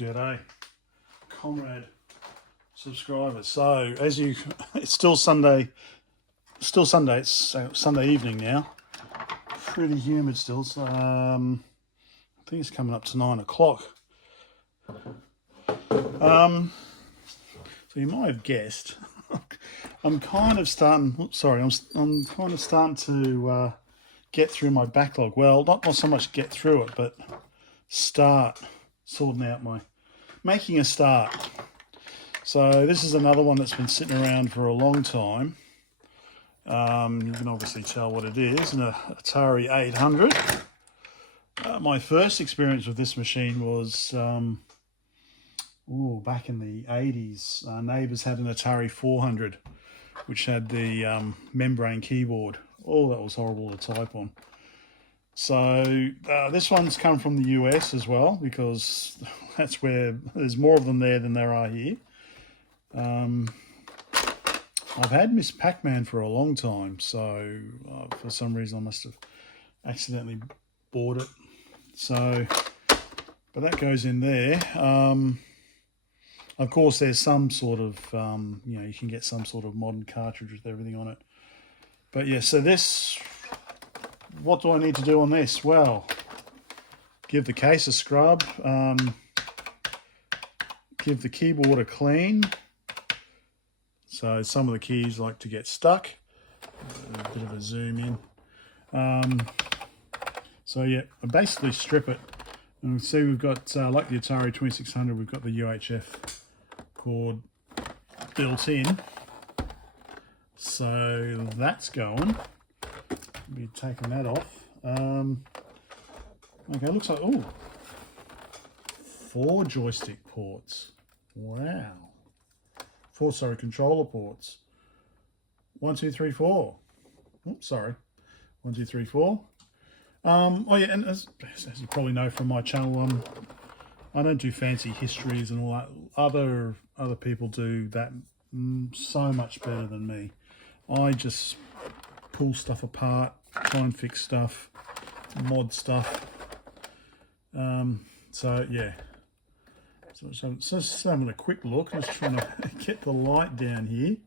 G'day, comrade subscribers. So it's still Sunday. It's Sunday evening now. Pretty humid still. So I think it's coming up to 9 o'clock. So you might have guessed, I'm kind of starting. I'm kind of starting to get through my backlog. Well, not so much get through it, but start sorting out making a start. So this is another one that's been sitting around for a long time. You can obviously tell what it is, an Atari 800. My first experience with this machine was back in the 80s. Neighbours had an Atari 400, which had the membrane keyboard. Oh, that was horrible to type on. So this one's come from the US as well, because that's where there's more of them there than there are here. I've had Miss Pac-Man for a long time, so for some reason I must have accidentally bought it. So, but that goes in there. Of course, there's some sort of, you can get some sort of modern cartridge with everything on it. But yeah, so this, what do I need to do on this? Well, give the case a scrub, give the keyboard a clean. So some of the keys like to get stuck. A bit of a zoom in. So yeah, I basically strip it. And we see we've got, like the Atari 2600, we've got the UHF cord built in. So that's going. Be taking that off. Okay, looks like, 4 joystick ports. Wow. 4 controller ports. 1, 2, 3, 4. Oops, sorry. 1, 2, 3, 4. Oh yeah, and as you probably know from my channel, I don't do fancy histories and all that. Other people do that so much better than me. I just pull stuff apart, try and fix stuff, mod stuff. So yeah. So just having a quick look. I'm just trying to get the light down here.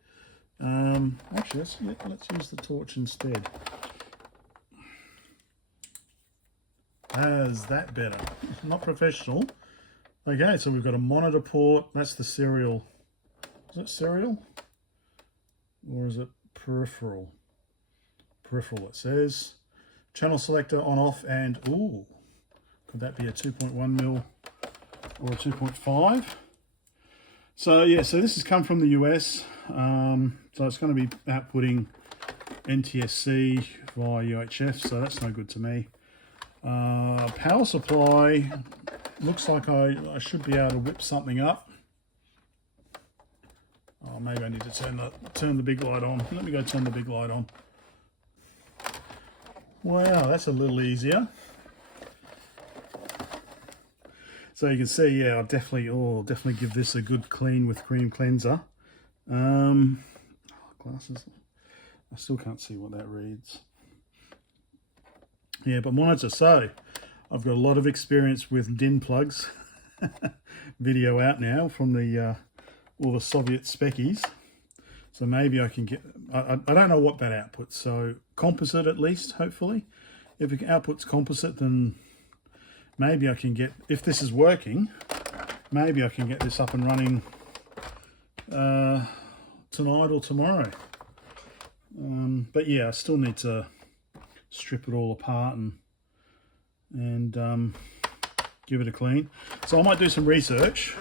Actually, let's use the torch instead. How's that better? Not professional. Okay, so we've got a monitor port. That's the serial. Is it serial? Or is it peripheral? Peripheral, it says. Channel selector on, off, and could that be a 2.1mm or a 2.5? So yeah, so this has come from the US. So it's going to be outputting NTSC via UHF, so that's no good to me. Power supply, looks like I should be able to whip something up. Oh, maybe I need to turn the big light on. Let me go turn the big light on. Wow, that's a little easier. So you can see, yeah, I'll definitely give this a good clean with cream cleanser. Glasses. I still can't see what that reads. Yeah, but monitor. So I've got a lot of experience with DIN plugs. Video out now from the all the Soviet speckies. So maybe I can get, I don't know what that outputs. So composite at least, hopefully. If it outputs composite, then maybe I can get, if this is working, maybe I can get this up and running tonight or tomorrow. But yeah, I still need to strip it all apart and give it a clean. So I might do some research,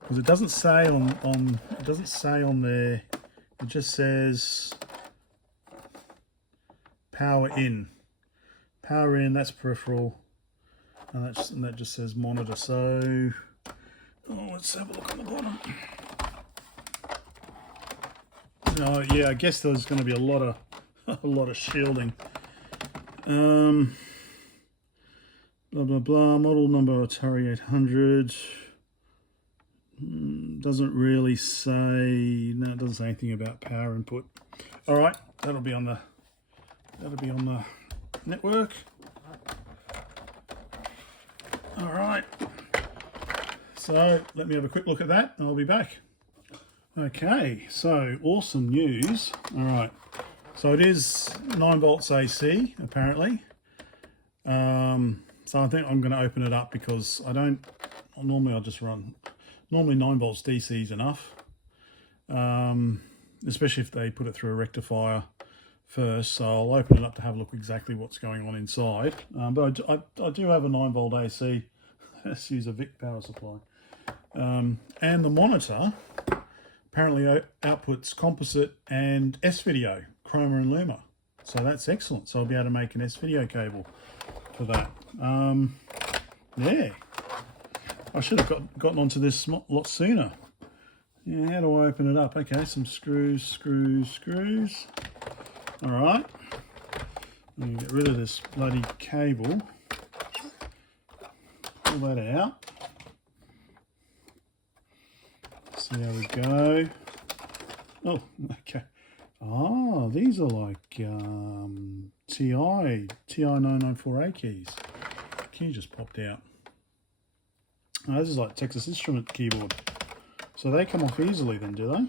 because it doesn't say on there. It just says power in. Power in, that's peripheral, and that just says monitor. So let's have a look on the bottom. Oh yeah, I guess there's going to be a lot of shielding. Blah blah blah. Model number Atari 800. Doesn't really say. No, it doesn't say anything about power input. All right, that'll be on the network. All right. So let me have a quick look at that and I'll be back. Okay, so awesome news. All right, so it is 9 volts AC apparently. So I think I'm going to open it up because normally I just run, normally 9 volts DC is enough. Especially if they put it through a rectifier first. So I'll open it up to have a look exactly what's going on inside. But I do have a 9 volt AC. Let's use a VIC power supply. And the monitor apparently outputs composite and S-video, chroma and luma. So that's excellent. So I'll be able to make an S-video cable for that. Yeah, I should have gotten onto this a lot sooner. Yeah, how do I open it up? Okay, some screws. All right, I'm gonna get rid of this bloody cable. Pull that out. See how we go. Oh, okay. Ah, these are like TI-994A keys. Key just popped out. Oh, this is like Texas Instrument keyboard. So they come off easily then, do they?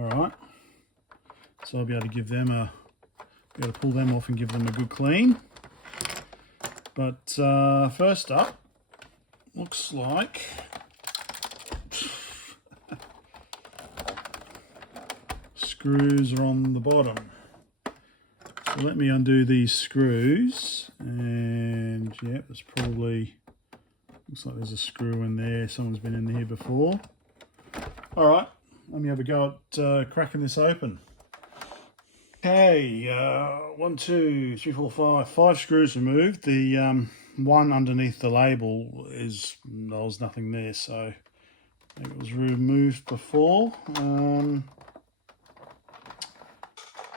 All right. So I'll be able to give them be able to pull them off and give them a good clean. But first up, looks like screws are on the bottom. So let me undo these screws, and yeah, there's probably, looks like there's a screw in there. Someone's been in here before. All right, let me have a go at cracking this open. Okay, 1, 2, 3, 4, 5. 5 screws removed. The one underneath the label there was nothing there, so it was removed before.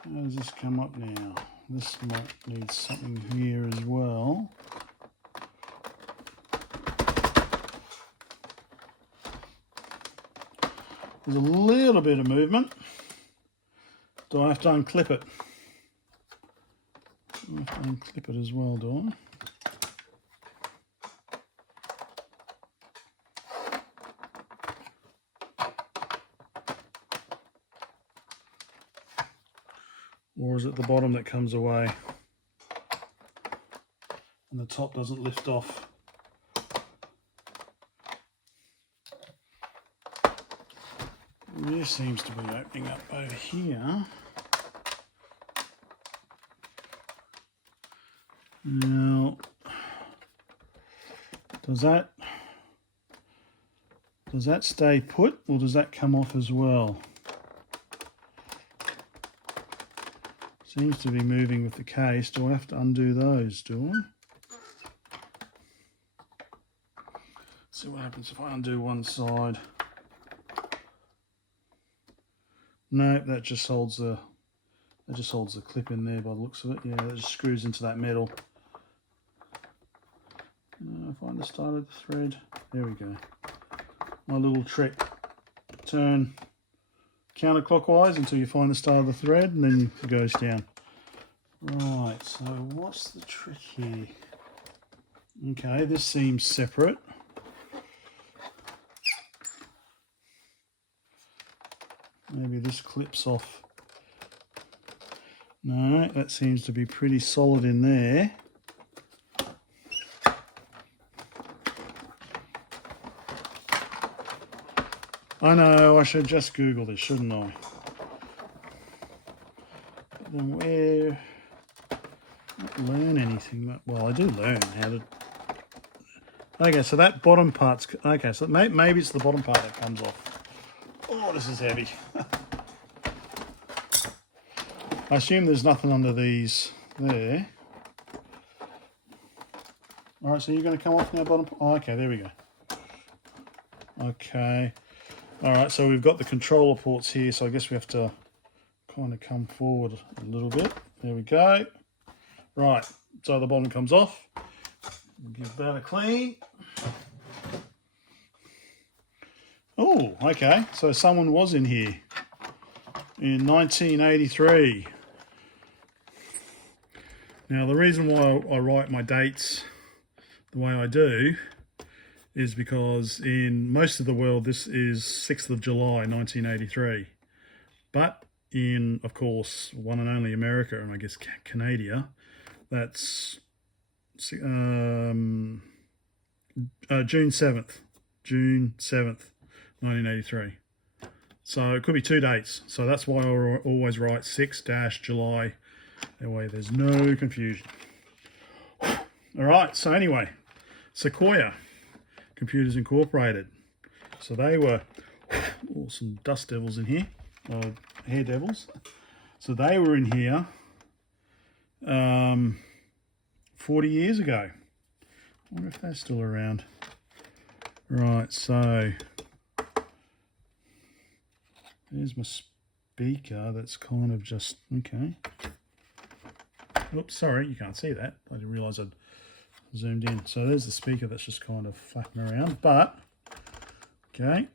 How does this come up now? This might need something here as well. There's a little bit of movement. Do I have to unclip it? I have to unclip it as well, do I? Or is it the bottom that comes away and the top doesn't lift off? This seems to be opening up over here. Now, does that stay put, or does that come off as well? Seems to be moving with the case. Do I have to undo those, do I? Let's see what happens if I undo one side. No, that just holds the clip in there by the looks of it. Yeah, that just screws into that metal. Find the start of the thread. There we go. My little trick. Turn counterclockwise until you find the start of the thread, and then it goes down. Right, so what's the trick here? Okay, this seems separate. Maybe this clips off. No, that seems to be pretty solid in there. I know, I should just Google this, shouldn't I? But then where? Not learn anything. Well, I do learn how to. Okay, so that bottom part's okay. So maybe it's the bottom part that comes off. Oh, this is heavy. I assume there's nothing under these there. All right, so you're going to come off now, bottom. Oh, okay, there we go. Okay. All right, so we've got the controller ports here, so I guess we have to kind of come forward a little bit. There we go. Right, so the bottom comes off. We'll give that a clean. Oh, okay, so someone was in here in 1983. Now, the reason why I write my dates the way I do is because in most of the world this is 6th of July 1983, but in, of course, one and only America, and I guess Canada, that's June 7th, 1983. So it could be 2 dates. So that's why I always write 6-July. That way there's no confusion. All right, so anyway, Sequoia Computers Incorporated. So they were some dust devils in here, hair devils. So they were in here 40 years ago. I wonder if they're still around. Right, so there's my speaker that's kind of just, okay. Oops, sorry, you can't see that. I didn't realise I'd zoomed in. So there's the speaker that's just kind of flapping around, but, okay.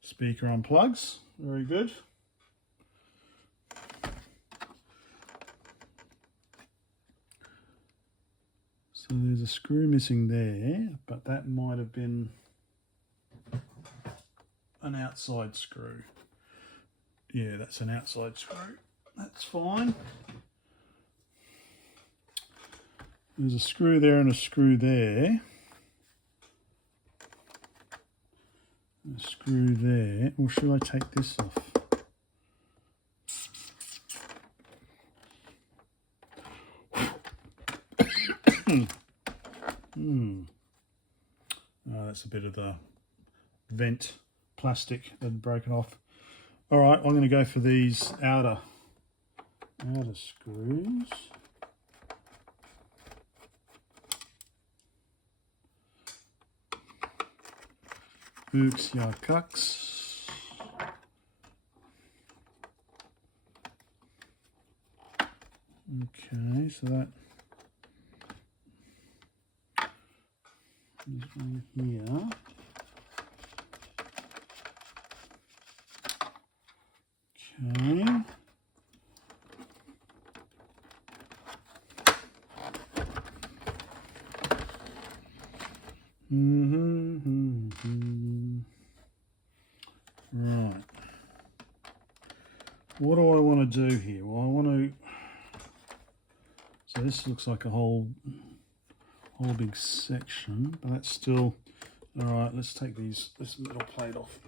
Speaker unplugs, very good. So there's a screw missing there, but that might have been an outside screw. Yeah, that's an outside screw. That's fine. There's a screw there and a screw there. A screw there. Or should I take this off? Oh, that's a bit of the vent plastic that had broken off. All right, I'm going to go for these outer screws. Oops, ya cucks. Okay, so that is one here. Okay. Right. What do I want to do here? Well, I want to. So this looks like a whole big section, but that's still. All right. Let's take this metal plate off.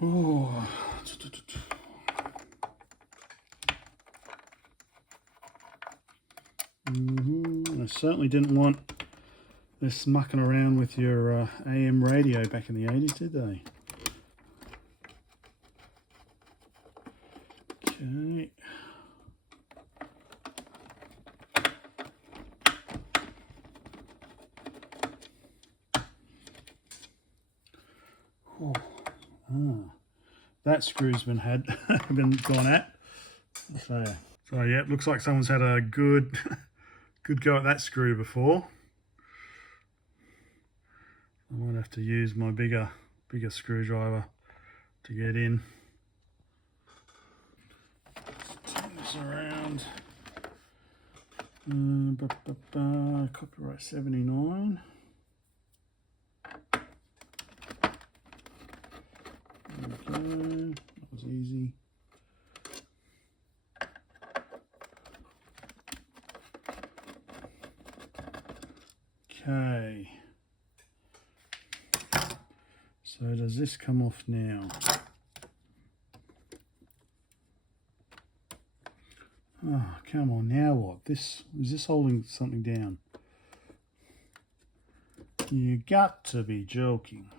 Oh. I certainly didn't want this mucking around with your AM radio back in the 80s, did they? Okay. Oh. That screw's been gone at. So yeah, it looks like someone's had a good go at that screw before. I might have to use my bigger screwdriver to get in. Let's turn this around. Copyright 79. Okay, that was easy. Okay. So does this come off now? Oh, come on, now what? Is this holding something down? You got to be joking.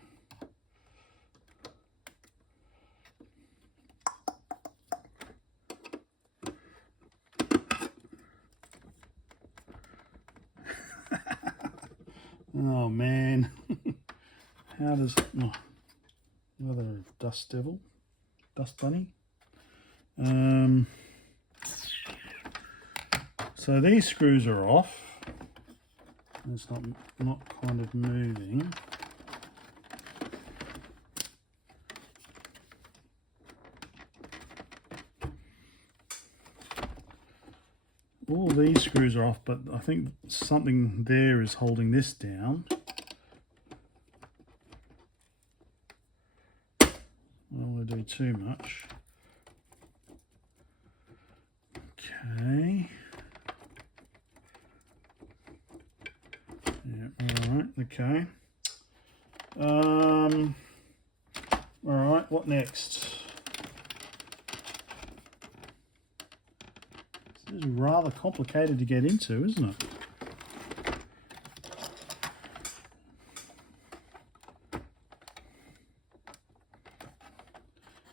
Oh man, how does, oh, another dust devil, dust bunny. So these screws are off. It's not kind of moving. all these screws are off, but I think something there is holding this down. I don't want to do too much. Okay. Yeah, all right, okay. All right, what next? This is rather complicated to get into, isn't it?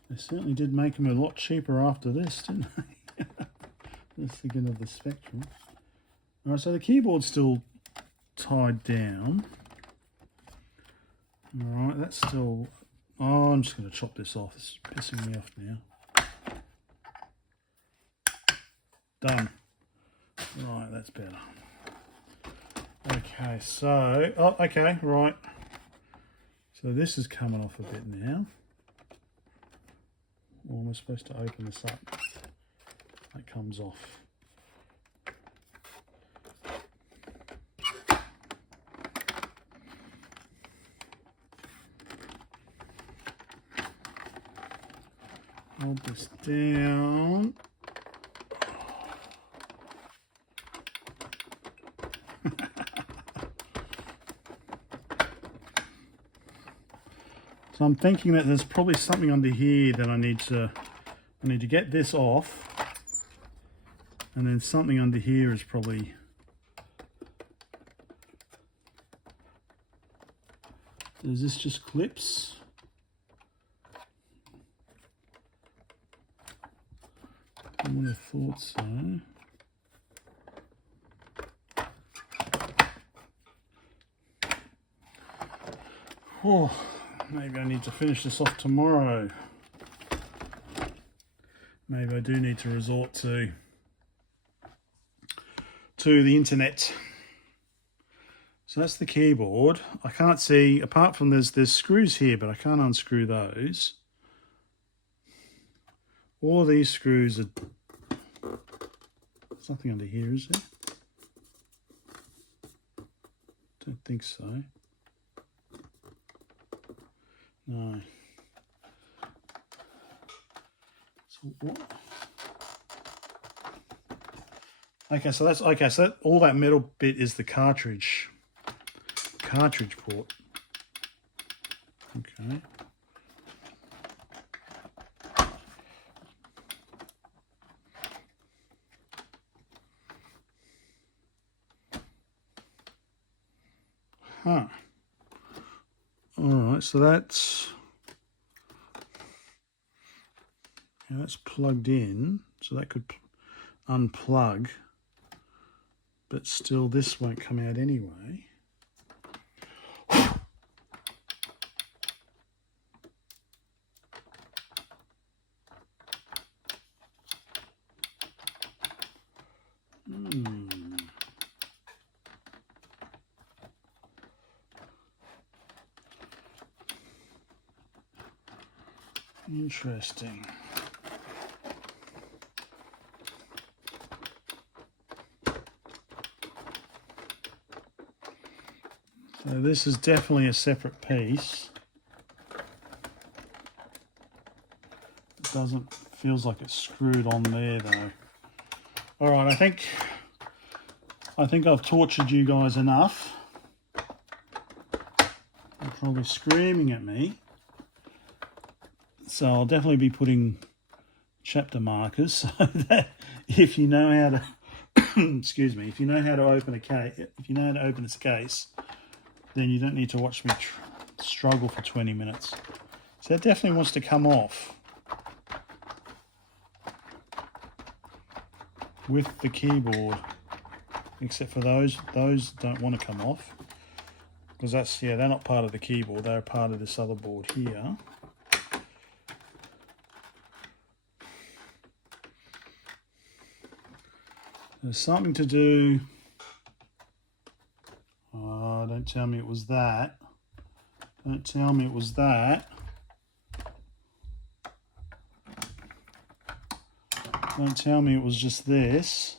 They certainly did make them a lot cheaper after this, didn't they? Just thinking of the Spectrum. All right, so the keyboard's still tied down. All right, that's still... Oh, I'm just going to chop this off. It's pissing me off now. Done. Right, that's better. Okay, so... Oh, okay, right. So this is coming off a bit now. Or am I supposed to open this up? That comes off. Hold this down. So I'm thinking that there's probably something under here that I need to get this off, and then something under here is probably does this just clips? I would have thought so. Oh, maybe I need to finish this off tomorrow. Maybe I do need to resort to the internet. So that's the keyboard. I can't see, apart from there's screws here, but I can't unscrew those. All of these screws are... There's nothing under here, is there? Don't think so. No. So what? Okay, so that's okay. So that, all that metal bit is the cartridge port. Okay. Huh. All right, so that's plugged in, so that could unplug, but still this won't come out anyway. Interesting. So this is definitely a separate piece. It feels like it's screwed on there though. All right, I think I've tortured you guys enough. You're probably screaming at me. So I'll definitely be putting chapter markers so that if you know how to excuse me, if you know how to open a case, if you know how to open this case, then you don't need to watch me struggle for 20 minutes. So that definitely wants to come off with the keyboard, except for those don't want to come off because that's, yeah, they're not part of the keyboard, they're part of this other board here. There's something to do. Oh, don't tell me it was that. Don't tell me it was that. Don't tell me it was just this.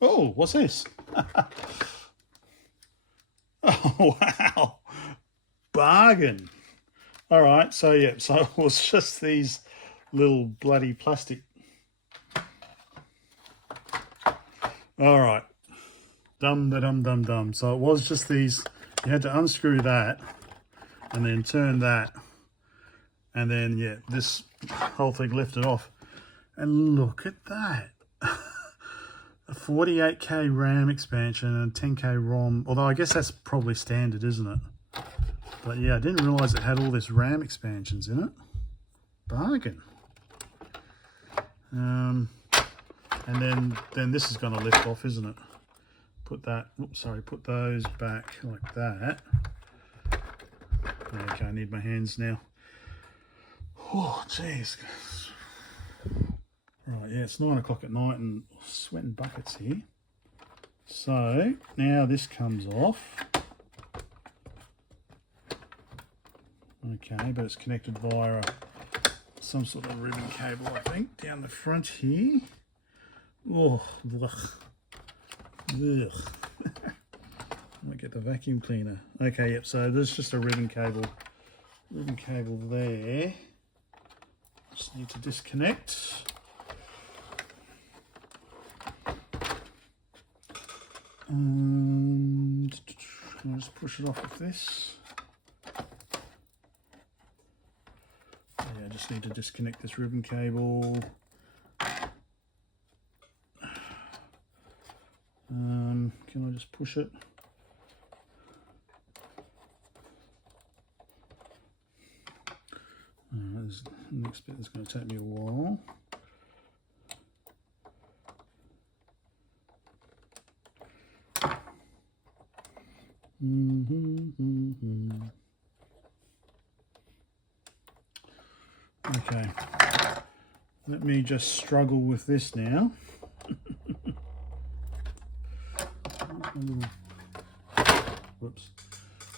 Oh, what's this? Oh, wow. Bargain. All right, so yeah, so it was just these little bloody plastic. All right. Dum. So it was just these, you had to unscrew that and then turn that. And then, yeah, this whole thing lifted off. And look at that. A 48K RAM expansion and 10K ROM. Although I guess that's probably standard, isn't it? But yeah, I didn't realise it had all this RAM expansions in it. Bargain. And then this is going to lift off, isn't it? Put that, oops, sorry, put those back like that. Okay, I need my hands now. Oh, jeez. Right, yeah, it's 9 o'clock at night and sweating buckets here. So now this comes off. Okay, but it's connected via some sort of ribbon cable, I think, down the front here. Oh, ugh. Ugh. I might get the vacuum cleaner. Okay, yep, so there's just a ribbon cable there. Just need to disconnect. And I'll just push it off with this. Yeah, I just need to disconnect this ribbon cable. Can I just push it? This next bit is going to take me a while. Okay, let me just struggle with this now. Whoops.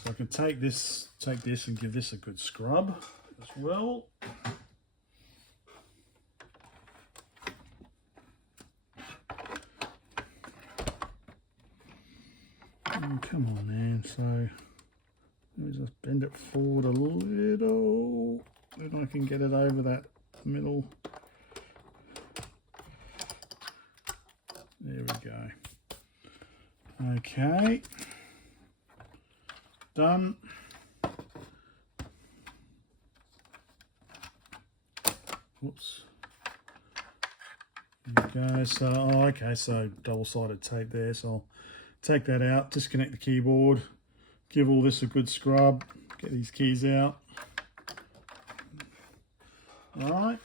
So I can take this and give this a good scrub as well. Oh, come on, man. So let me just bend it forward a little, then I can get it over that middle. There we go. Okay, done. Whoops. Okay, so okay, so double-sided tape there. So I'll take that out, disconnect the keyboard, give all this a good scrub, get these keys out. All right,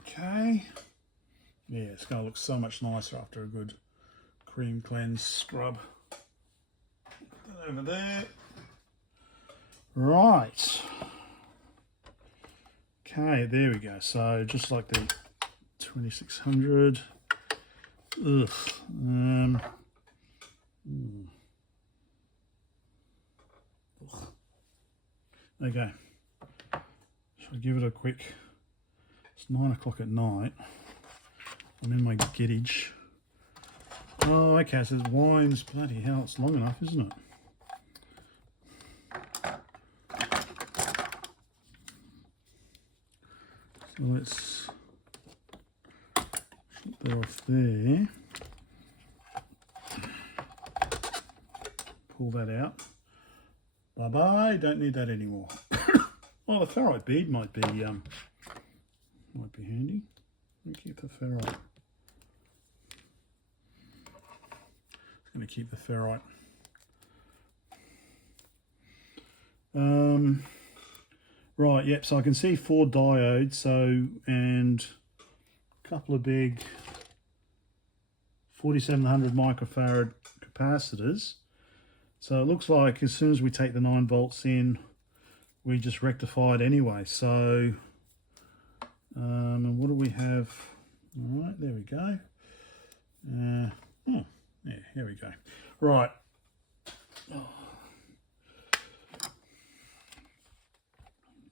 okay. Yeah, it's going to look so much nicer after a good cream cleanse scrub. Put that over there. Right. Okay, there we go. So just like the 2600. Ugh. Okay. Should I give it a quick? It's 9 o'clock at night. I'm in my gittage. Oh, okay, so it winds. Bloody hell, it's long enough, isn't it? So let's shut that off there. Pull that out. Bye-bye, don't need that anymore. Well, the ferrite bead might be handy. Let me keep the ferrite. It's going to keep the ferrite. Right, yep, so I can see 4 diodes, and a couple of big 4700 microfarad capacitors. So it looks like as soon as we take the 9 volts in, we just rectify it anyway. So, and what do we have? All right, there we go. Oh, yeah, here we go. Right.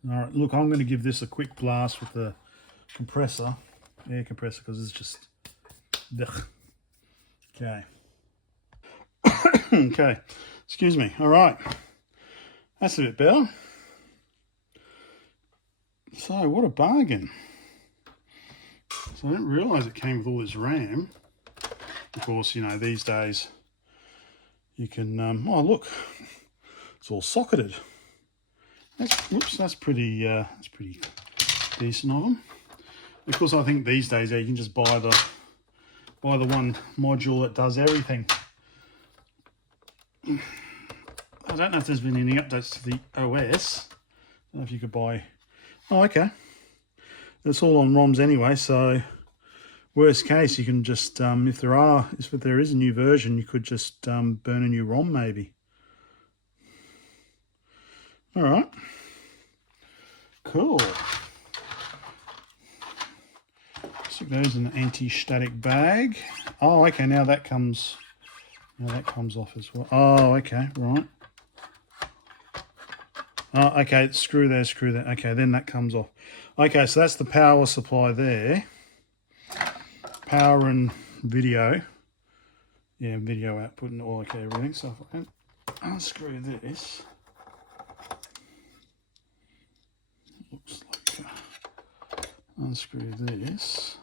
All right, look, I'm going to give this a quick blast with the compressor, air compressor, because it's just Ugh. Okay. Okay. Excuse me. All right. That's a bit better. So, what a bargain. So I didn't realise it came with all this RAM. Of course, you know, these days you can, oh look, it's all socketed. That's pretty decent of them. Of course, I think these days you can just buy the one module that does everything. I don't know if there's been any updates to the OS. I don't know if you could buy. Oh, okay. It's all on ROMs anyway, so worst case, you can just, if there is a new version, you could just burn a new ROM maybe. All right. Cool. Stick those in the anti-static bag. Oh, okay. Now that comes off as well. Oh, okay. Right. Oh, okay. Screw there. Okay, then that comes off. Okay, so that's the power supply there. Power and video. Yeah, video output and all. Okay, everything. So if I can unscrew this. Looks like unscrew this.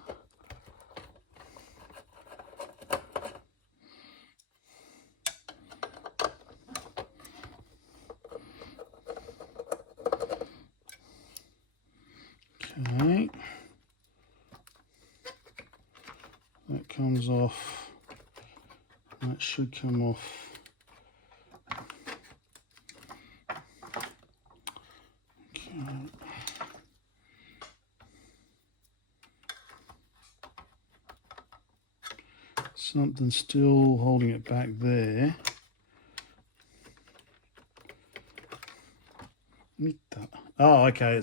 Okay. That comes off. That should come off. Okay. Something still holding it back there. Oh, okay,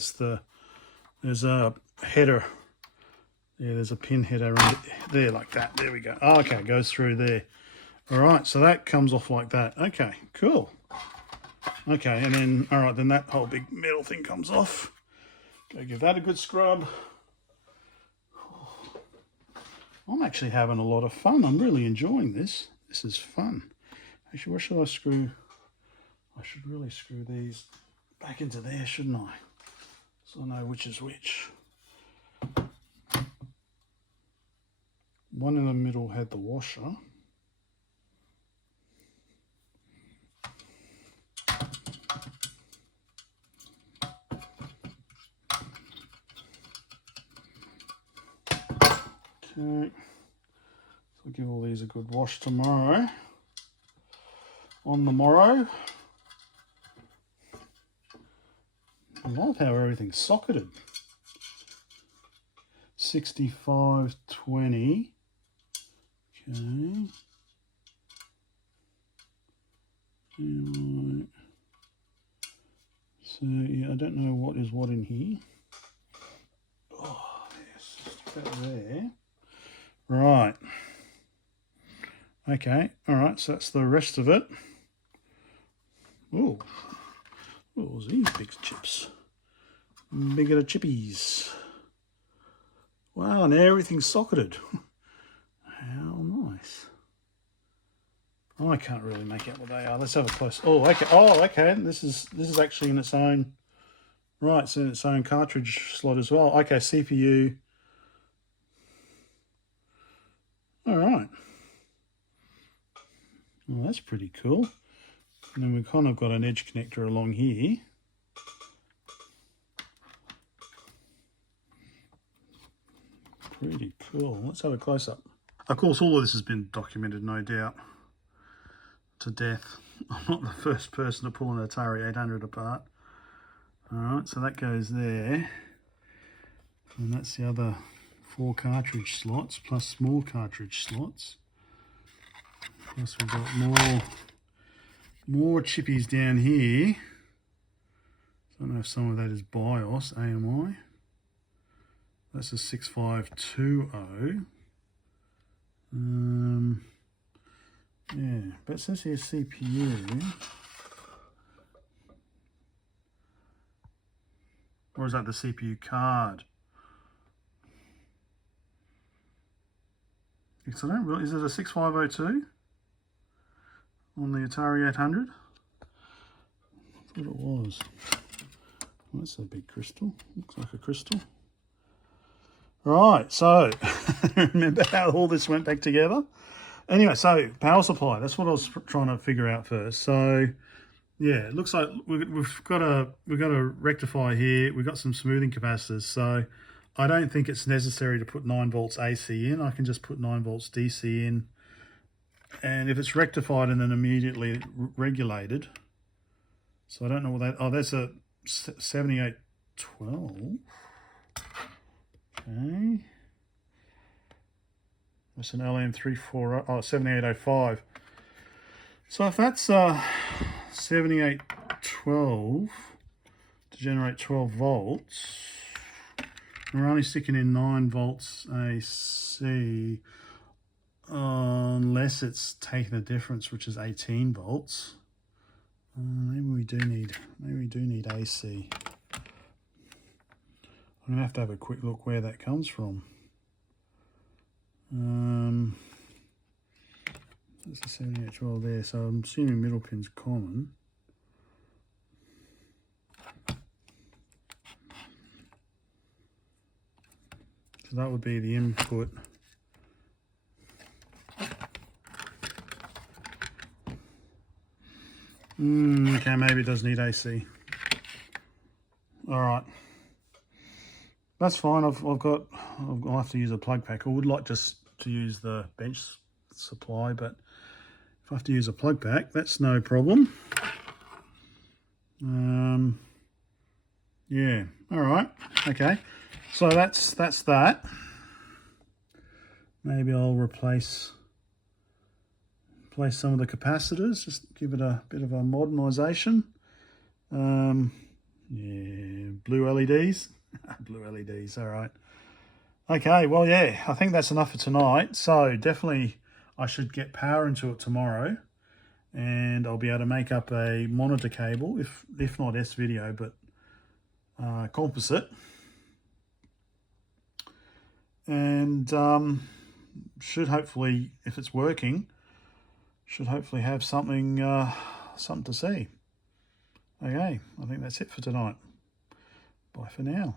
there's a header. Yeah, there's a pin header around it there like that. There we go. Oh, okay, it goes through there. All right, so that comes off like that. Okay, cool. Okay, and then, all right, then that whole big metal thing comes off. Go give that a good scrub. I'm actually having a lot of fun. I'm really enjoying this. This is fun. Actually, where should I screw? I should really screw these back into there, shouldn't I? So I know which is which. One in the middle had the washer. Okay, so I'll give all these a good wash tomorrow. On the morrow. I love how everything's socketed. 6520. Okay. Right. So yeah, I don't know what is what in here. Oh yes, stick that there. Right. Okay. All right. So that's the rest of it. Oh, what was these big chips? Bigger chippies. Wow, and everything's socketed. How nice. Oh, I can't really make out what they are. Let's have a close. Oh, okay. Oh, okay. This is actually in its own. Right, it's in its own cartridge slot as well. Okay, CPU. All right. Well, that's pretty cool. And then we've kind of got an edge connector along here. Pretty cool. Let's have a close-up. Of course, all of this has been documented, no doubt, to death. I'm not the first person to pull an Atari 800 apart. All right, so that goes there. And that's the other 4 cartridge slots, plus more cartridge slots. Plus we've got more chippies down here. I don't know if some of that is BIOS, AMI. That's a 6520. Yeah, but it says here CPU. Or is that the CPU card? because I don't really, is it a 6502 on the Atari 800? I thought it was. Well, that's a big crystal. Looks like a crystal. Right, so remember how all this went back together? Anyway, so power supply, that's what I was trying to figure out first. So yeah, it looks like we've got a rectify here. We've got some smoothing capacitors. So I don't think it's necessary to put 9 volts AC in. I can just put 9 volts DC in. And if it's rectified and then immediately regulated. So I don't know what that, oh, that's a 7812. Okay. That's an LM340, oh, 7805. So if that's 7812 to generate 12 volts, we're only sticking in 9 volts AC, unless it's taking a difference, which is 18 volts. Maybe we do need AC. I'm gonna have to have a quick look where that comes from. That's a 7812 there, so I'm assuming middle pin's common. So that would be the input. Okay, maybe it does need AC. All right, that's fine. I'll have to use a plug pack. I would like just to use the bench supply, but if I have to use a plug pack, that's no problem. Yeah, all right, okay. So that's that. Maybe I'll replace some of the capacitors, just give it a bit of a modernisation. Yeah, blue LEDs. Blue LEDs, all right. Okay, well, yeah, I think that's enough for tonight. So definitely I should get power into it tomorrow, and I'll be able to make up a monitor cable, if not S-video, but composite. And should hopefully, if it's working, should hopefully have something to see. Okay, I think that's it for tonight. Bye for now.